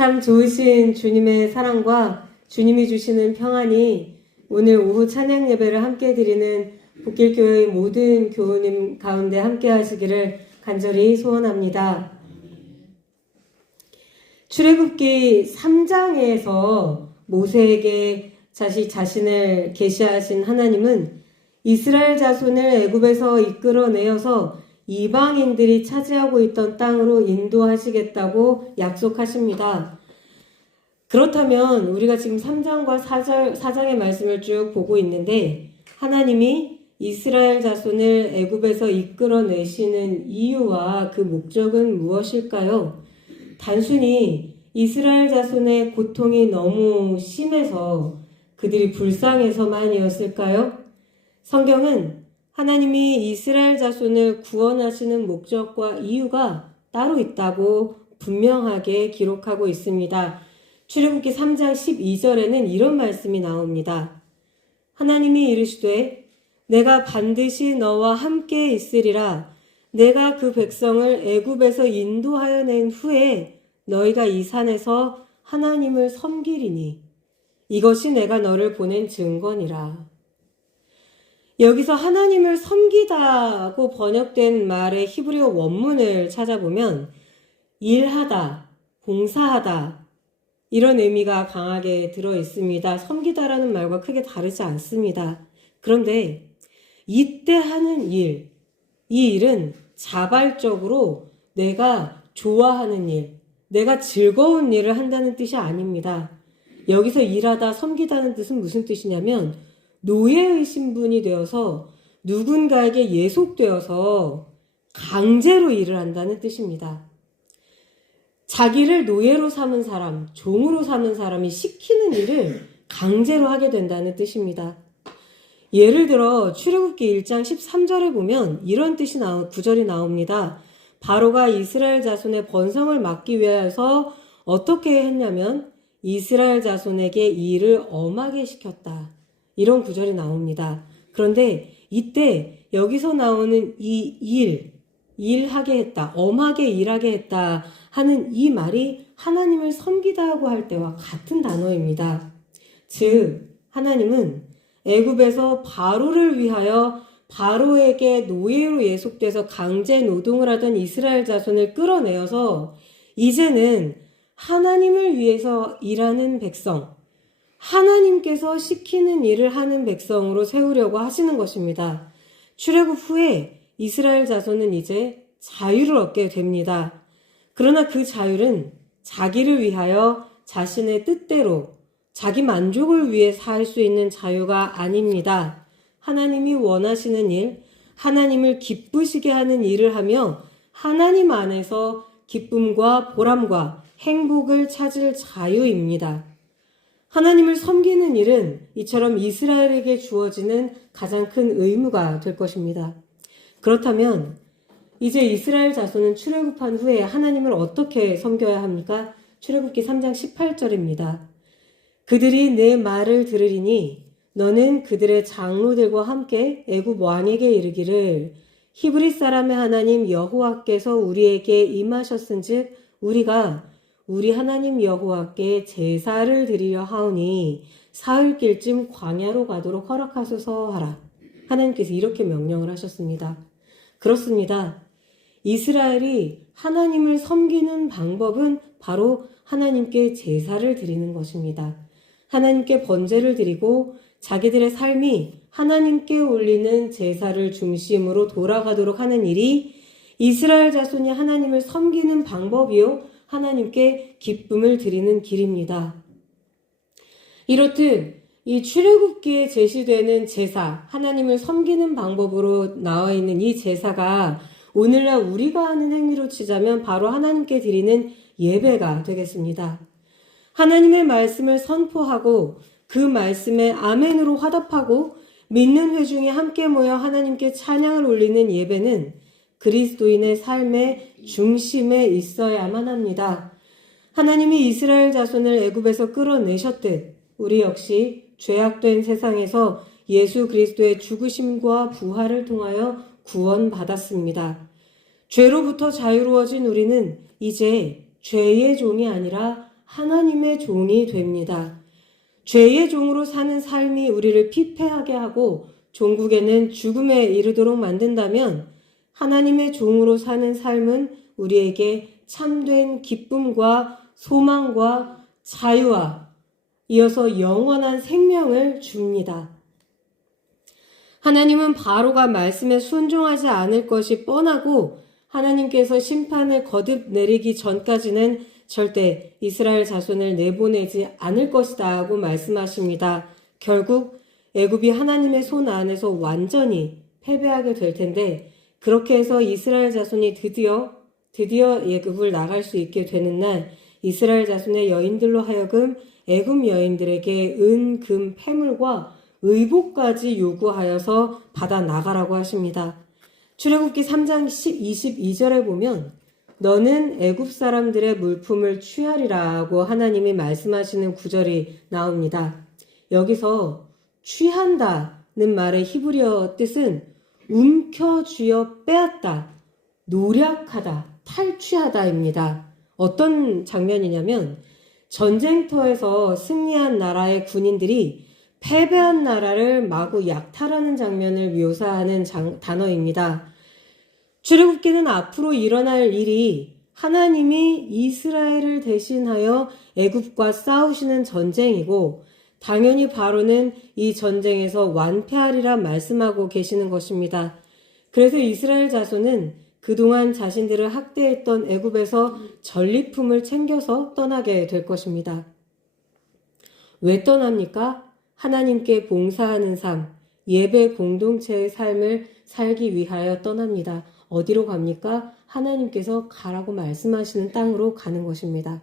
참 좋으신 주님의 사랑과 주님이 주시는 평안이 오늘 오후 찬양 예배를 함께 드리는 복길교회의 모든 교우님 가운데 함께 하시기를 간절히 소원합니다. 출애굽기 3장에서 모세에게 자신을 계시하신 하나님은 이스라엘 자손을 애굽에서 이끌어내어서 이방인들이 차지하고 있던 땅으로 인도하시겠다고 약속하십니다. 그렇다면 우리가 지금 3장과 4장의 말씀을 쭉 보고 있는데 하나님이 이스라엘 자손을 애굽에서 이끌어내시는 이유와 그 목적은 무엇일까요? 단순히 이스라엘 자손의 고통이 너무 심해서 그들이 불쌍해서만이었을까요? 성경은 하나님이 이스라엘 자손을 구원하시는 목적과 이유가 따로 있다고 분명하게 기록하고 있습니다. 출애굽기 3장 12절에는 이런 말씀이 나옵니다. 하나님이 이르시되 내가 반드시 너와 함께 있으리라. 내가 그 백성을 애굽에서 인도하여 낸 후에 너희가 이 산에서 하나님을 섬기리니 이것이 내가 너를 보낸 증거니라. 여기서 하나님을 섬기다고 번역된 말의 히브리어 원문을 찾아보면 일하다, 봉사하다 이런 의미가 강하게 들어 있습니다. 섬기다라는 말과 크게 다르지 않습니다. 그런데 이때 하는 일, 이 일은 자발적으로 내가 좋아하는 일, 내가 즐거운 일을 한다는 뜻이 아닙니다. 여기서 일하다, 섬기다는 뜻은 무슨 뜻이냐면 노예의 신분이 되어서 누군가에게 예속되어서 강제로 일을 한다는 뜻입니다. 자기를 노예로 삼은 사람, 종으로 삼은 사람이 시키는 일을 강제로 하게 된다는 뜻입니다. 예를 들어 출애굽기 1장 13절에 보면 이런 구절이 나옵니다. 바로가 이스라엘 자손의 번성을 막기 위하여서 어떻게 했냐면 이스라엘 자손에게 이 일을 엄하게 시켰다. 이런 구절이 나옵니다. 그런데 이때 여기서 나오는 이 일하게 했다, 엄하게 일하게 했다 하는 이 말이 하나님을 섬기다고 할 때와 같은 단어입니다. 즉 하나님은 애굽에서 바로를 위하여 바로에게 노예로 예속돼서 강제 노동을 하던 이스라엘 자손을 끌어내어서 이제는 하나님을 위해서 일하는 백성, 하나님께서 시키는 일을 하는 백성으로 세우려고 하시는 것입니다. 출애굽 후에 이스라엘 자손은 이제 자유를 얻게 됩니다. 그러나 그 자유는 자기를 위하여 자신의 뜻대로 자기 만족을 위해 살 수 있는 자유가 아닙니다. 하나님이 원하시는 일, 하나님을 기쁘시게 하는 일을 하며 하나님 안에서 기쁨과 보람과 행복을 찾을 자유입니다. 하나님을 섬기는 일은 이처럼 이스라엘에게 주어지는 가장 큰 의무가 될 것입니다. 그렇다면 이제 이스라엘 자손은 출애굽한 후에 하나님을 어떻게 섬겨야 합니까? 출애굽기 3장 18절입니다. 그들이 내 말을 들으리니 너는 그들의 장로들과 함께 애굽 왕에게 이르기를 히브리 사람의 하나님 여호와께서 우리에게 임하셨은즉 우리가 우리 하나님 여호와께 제사를 드리려 하오니 사흘길쯤 광야로 가도록 허락하소서 하라. 하나님께서 이렇게 명령을 하셨습니다. 그렇습니다. 이스라엘이 하나님을 섬기는 방법은 바로 하나님께 제사를 드리는 것입니다. 하나님께 번제를 드리고 자기들의 삶이 하나님께 올리는 제사를 중심으로 돌아가도록 하는 일이 이스라엘 자손이 하나님을 섬기는 방법이요 하나님께 기쁨을 드리는 길입니다. 이렇듯 이 출애굽기에 제시되는 제사, 하나님을 섬기는 방법으로 나와 있는 이 제사가 오늘날 우리가 하는 행위로 치자면 바로 하나님께 드리는 예배가 되겠습니다. 하나님의 말씀을 선포하고 그 말씀에 아멘으로 화답하고 믿는 회중이 함께 모여 하나님께 찬양을 올리는 예배는 그리스도인의 삶의 중심에 있어야만 합니다. 하나님이 이스라엘 자손을 애굽에서 끌어내셨듯 우리 역시 죄악된 세상에서 예수 그리스도의 죽으심과 부활을 통하여 구원받았습니다. 죄로부터 자유로워진 우리는 이제 죄의 종이 아니라 하나님의 종이 됩니다. 죄의 종으로 사는 삶이 우리를 피폐하게 하고 종국에는 죽음에 이르도록 만든다면 하나님의 종으로 사는 삶은 우리에게 참된 기쁨과 소망과 자유와 이어서 영원한 생명을 줍니다. 하나님은 바로가 말씀에 순종하지 않을 것이 뻔하고 하나님께서 심판을 거듭 내리기 전까지는 절대 이스라엘 자손을 내보내지 않을 것이다 하고 말씀하십니다. 결국 애굽이 하나님의 손 안에서 완전히 패배하게 될 텐데 그렇게 해서 이스라엘 자손이 드디어 애굽을 나갈 수 있게 되는 날 이스라엘 자손의 여인들로 하여금 애굽 여인들에게 은, 금, 패물과 의복까지 요구하여서 받아 나가라고 하십니다. 출애굽기 3장 22절에 보면 너는 애굽 사람들의 물품을 취하리라고 하나님이 말씀하시는 구절이 나옵니다. 여기서 취한다는 말의 히브리어 뜻은 움켜쥐어 빼앗다, 노략하다, 탈취하다입니다. 어떤 장면이냐면 전쟁터에서 승리한 나라의 군인들이 패배한 나라를 마구 약탈하는 장면을 묘사하는 단어입니다. 출애굽기는 앞으로 일어날 일이 하나님이 이스라엘을 대신하여 애굽과 싸우시는 전쟁이고 당연히 바로는 이 전쟁에서 완패하리라 말씀하고 계시는 것입니다. 그래서 이스라엘 자손은 그동안 자신들을 학대했던 애굽에서 전리품을 챙겨서 떠나게 될 것입니다. 왜 떠납니까? 하나님께 봉사하는 삶, 예배 공동체의 삶을 살기 위하여 떠납니다. 어디로 갑니까? 하나님께서 가라고 말씀하시는 땅으로 가는 것입니다.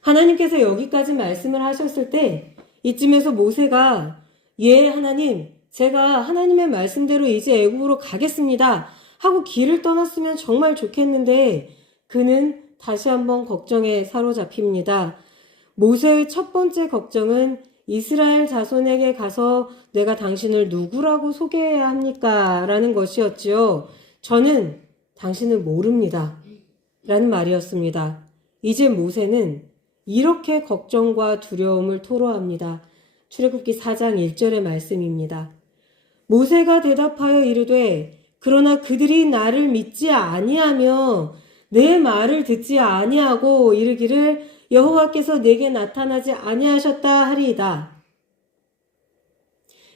하나님께서 여기까지 말씀을 하셨을 때 이쯤에서 모세가 예 하나님 제가 하나님의 말씀대로 이제 애굽으로 가겠습니다 하고 길을 떠났으면 정말 좋겠는데 그는 다시 한번 걱정에 사로잡힙니다. 모세의 첫 번째 걱정은 이스라엘 자손에게 가서 내가 당신을 누구라고 소개해야 합니까? 라는 것이었지요. 저는 당신을 모릅니다. 라는 말이었습니다. 이제 모세는 이렇게 걱정과 두려움을 토로합니다. 출애굽기 4장 1절의 말씀입니다. 모세가 대답하여 이르되 그러나 그들이 나를 믿지 아니하며 내 말을 듣지 아니하고 이르기를 여호와께서 내게 나타나지 아니하셨다 하리이다.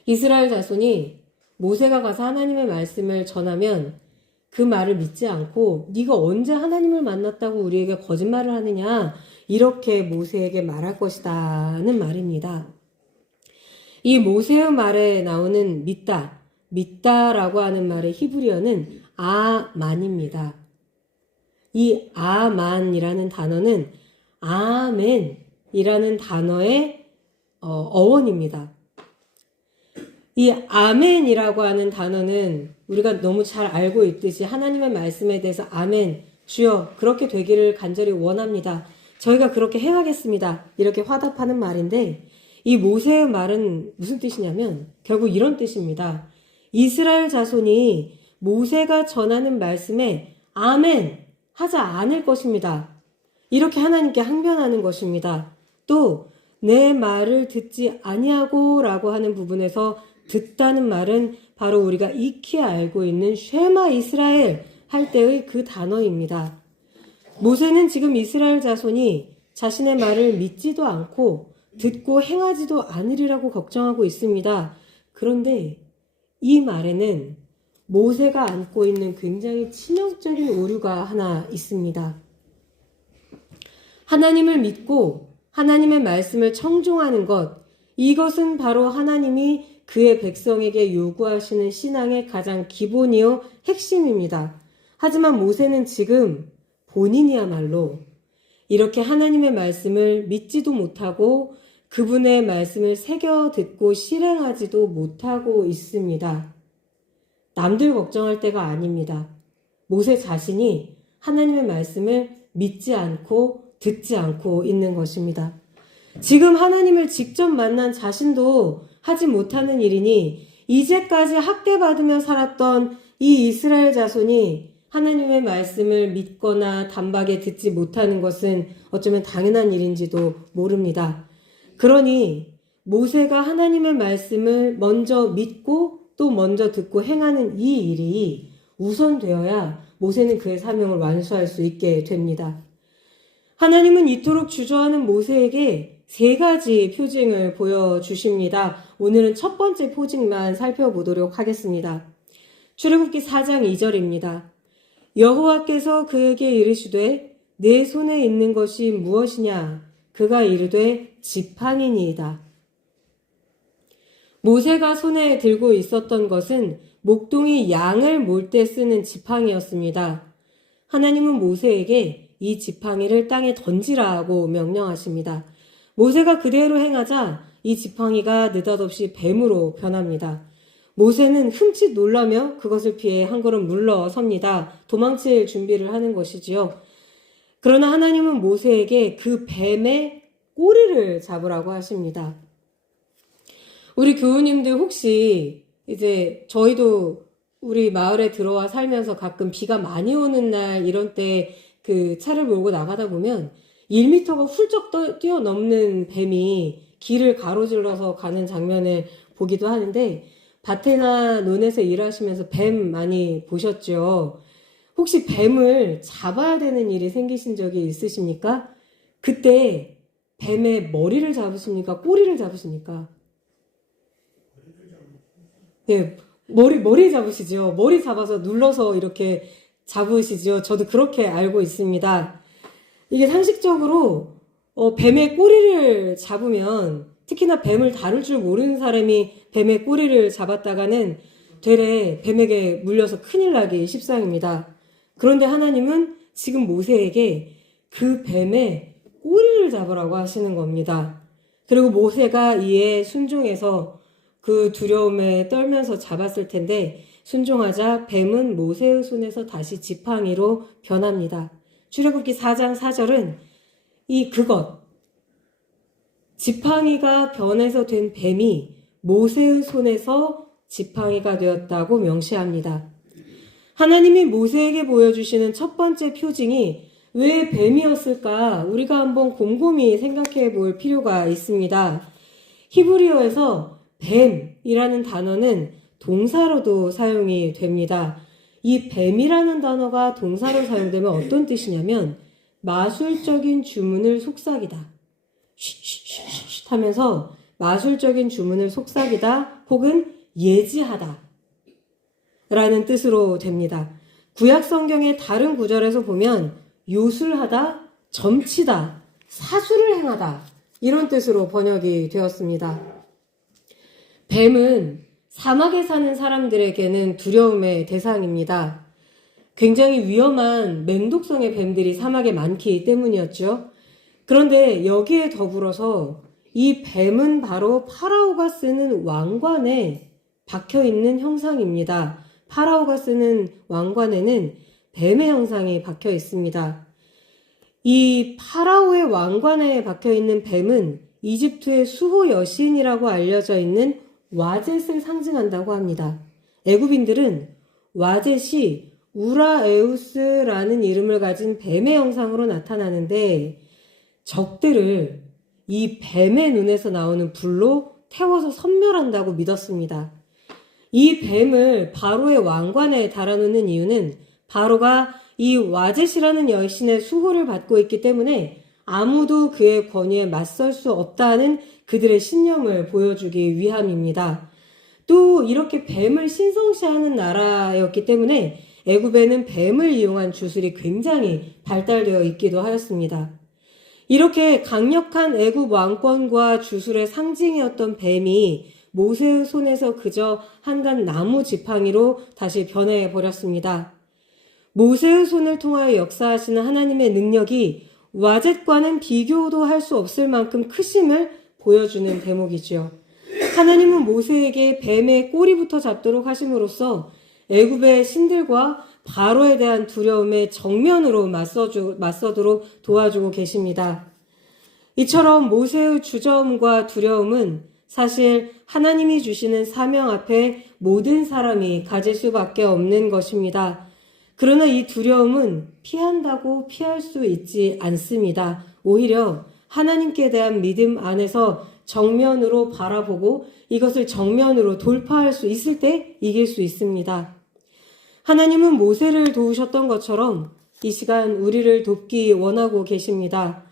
이스라엘 자손이 모세가 가서 하나님의 말씀을 전하면 그 말을 믿지 않고 네가 언제 하나님을 만났다고 우리에게 거짓말을 하느냐 이렇게 모세에게 말할 것이다는 말입니다. 이 모세의 말에 나오는 믿다라고 하는 말의 히브리어는 아만입니다. 이 아만이라는 단어는 아멘이라는 단어의 어원입니다. 이 아멘이라고 하는 단어는 우리가 너무 잘 알고 있듯이 하나님의 말씀에 대해서 아멘, 주여 그렇게 되기를 간절히 원합니다. 저희가 그렇게 행하겠습니다. 이렇게 화답하는 말인데 이 모세의 말은 무슨 뜻이냐면 결국 이런 뜻입니다. 이스라엘 자손이 모세가 전하는 말씀에 아멘 하지 않을 것입니다. 이렇게 하나님께 항변하는 것입니다. 또 내 말을 듣지 아니하고 라고 하는 부분에서 듣다는 말은 바로 우리가 익히 알고 있는 쉐마 이스라엘 할 때의 그 단어입니다. 모세는 지금 이스라엘 자손이 자신의 말을 믿지도 않고 듣고 행하지도 않으리라고 걱정하고 있습니다. 그런데 이 말에는 모세가 안고 있는 굉장히 치명적인 오류가 하나 있습니다. 하나님을 믿고 하나님의 말씀을 청종하는 것, 이것은 바로 하나님이 그의 백성에게 요구하시는 신앙의 가장 기본이요 핵심입니다. 하지만 모세는 지금 본인이야말로 이렇게 하나님의 말씀을 믿지도 못하고 그분의 말씀을 새겨 듣고 실행하지도 못하고 있습니다. 남들 걱정할 때가 아닙니다. 모세 자신이 하나님의 말씀을 믿지 않고 듣지 않고 있는 것입니다. 지금 하나님을 직접 만난 자신도 하지 못하는 일이니 이제까지 학대받으며 살았던 이 이스라엘 자손이 하나님의 말씀을 믿거나 단박에 듣지 못하는 것은 어쩌면 당연한 일인지도 모릅니다. 그러니 모세가 하나님의 말씀을 먼저 믿고 또 먼저 듣고 행하는 이 일이 우선되어야 모세는 그의 사명을 완수할 수 있게 됩니다. 하나님은 이토록 주저하는 모세에게 3가지 표징을 보여주십니다. 오늘은 첫 번째 표징만 살펴보도록 하겠습니다. 출애굽기 4장 2절입니다. 여호와께서 그에게 이르시되 내 손에 있는 것이 무엇이냐? 그가 이르되 지팡이니이다. 모세가 손에 들고 있었던 것은 목동이 양을 몰 때 쓰는 지팡이였습니다. 하나님은 모세에게 이 지팡이를 땅에 던지라고 명령하십니다. 모세가 그대로 행하자 이 지팡이가 느닷없이 뱀으로 변합니다. 모세는 흠칫 놀라며 그것을 피해 한 걸음 물러섭니다. 도망칠 준비를 하는 것이지요. 그러나 하나님은 모세에게 그 뱀의 꼬리를 잡으라고 하십니다. 우리 교우님들 혹시 이제 저희도 우리 마을에 들어와 살면서 가끔 비가 많이 오는 날 이런 때 그 차를 몰고 나가다 보면 1m가 훌쩍 뛰어넘는 뱀이 길을 가로질러서 가는 장면을 보기도 하는데 밭이나 논에서 일하시면서 뱀 많이 보셨죠? 혹시 뱀을 잡아야 되는 일이 생기신 적이 있으십니까? 그때 뱀의 머리를 잡으십니까? 꼬리를 잡으십니까? 네, 머리 잡으시죠. 머리 잡아서 눌러서 이렇게 잡으시죠. 저도 그렇게 알고 있습니다. 이게 상식적으로 뱀의 꼬리를 잡으면 특히나 뱀을 다룰 줄 모르는 사람이 뱀의 꼬리를 잡았다가는 되레 뱀에게 물려서 큰일 나기 십상입니다. 그런데 하나님은 지금 모세에게 그 뱀의 꼬리를 잡으라고 하시는 겁니다. 그리고 모세가 이에 순종해서 그 두려움에 떨면서 잡았을 텐데 순종하자 뱀은 모세의 손에서 다시 지팡이로 변합니다. 출애굽기 4장 4절은 지팡이가 변해서 된 뱀이 모세의 손에서 지팡이가 되었다고 명시합니다. 하나님이 모세에게 보여주시는 첫 번째 표징이 왜 뱀이었을까? 우리가 한번 곰곰이 생각해 볼 필요가 있습니다. 히브리어에서 뱀이라는 단어는 동사로도 사용이 됩니다. 이 뱀이라는 단어가 동사로 사용되면 어떤 뜻이냐면 마술적인 주문을 속삭이다. 쉬쉬쉬쉬 하면서 마술적인 주문을 속삭이다 혹은 예지하다 라는 뜻으로 됩니다. 구약 성경의 다른 구절에서 보면 요술하다, 점치다, 사술을 행하다 이런 뜻으로 번역이 되었습니다. 뱀은 사막에 사는 사람들에게는 두려움의 대상입니다. 굉장히 위험한 맹독성의 뱀들이 사막에 많기 때문이었죠. 그런데 여기에 더불어서 이 뱀은 바로 파라오가 쓰는 왕관에 박혀있는 형상입니다. 파라오가 쓰는 왕관에는 뱀의 형상이 박혀 있습니다. 이 파라오의 왕관에 박혀있는 뱀은 이집트의 수호 여신이라고 알려져 있는 와젯을 상징한다고 합니다. 애굽인들은 와젯이 우라에우스라는 이름을 가진 뱀의 형상으로 나타나는데 적들을 이 뱀의 눈에서 나오는 불로 태워서 섬멸한다고 믿었습니다. 이 뱀을 바로의 왕관에 달아놓는 이유는 바로가 이 와젯이라는 여신의 수호를 받고 있기 때문에 아무도 그의 권위에 맞설 수 없다는 그들의 신념을 보여주기 위함입니다. 또 이렇게 뱀을 신성시하는 나라였기 때문에 애굽에는 뱀을 이용한 주술이 굉장히 발달되어 있기도 하였습니다. 이렇게 강력한 애굽 왕권과 주술의 상징이었던 뱀이 모세의 손에서 그저 한간 나무 지팡이로 다시 변해버렸습니다. 모세의 손을 통하여 역사하시는 하나님의 능력이 와젯과는 비교도 할 수 없을 만큼 크심을 보여주는 대목이죠. 하나님은 모세에게 뱀의 꼬리부터 잡도록 하심으로써 애굽의 신들과 바로에 대한 두려움에 정면으로 맞서도록 도와주고 계십니다. 이처럼 모세의 주저음과 두려움은 사실 하나님이 주시는 사명 앞에 모든 사람이 가질 수밖에 없는 것입니다. 그러나 이 두려움은 피한다고 피할 수 있지 않습니다. 오히려 하나님께 대한 믿음 안에서 정면으로 바라보고 이것을 정면으로 돌파할 수 있을 때 이길 수 있습니다. 하나님은 모세를 도우셨던 것처럼 이 시간 우리를 돕기 원하고 계십니다.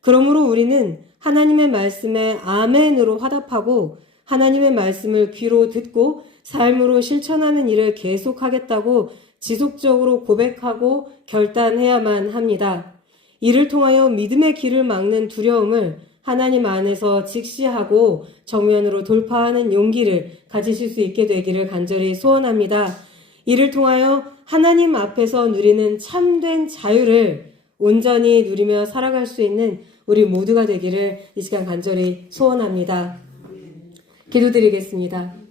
그러므로 우리는 하나님의 말씀에 아멘으로 화답하고 하나님의 말씀을 귀로 듣고 삶으로 실천하는 일을 계속하겠다고 지속적으로 고백하고 결단해야만 합니다. 이를 통하여 믿음의 길을 막는 두려움을 하나님 안에서 직시하고 정면으로 돌파하는 용기를 가지실 수 있게 되기를 간절히 소원합니다. 이를 통하여 하나님 앞에서 누리는 참된 자유를 온전히 누리며 살아갈 수 있는 우리 모두가 되기를 이 시간 간절히 소원합니다. 기도드리겠습니다.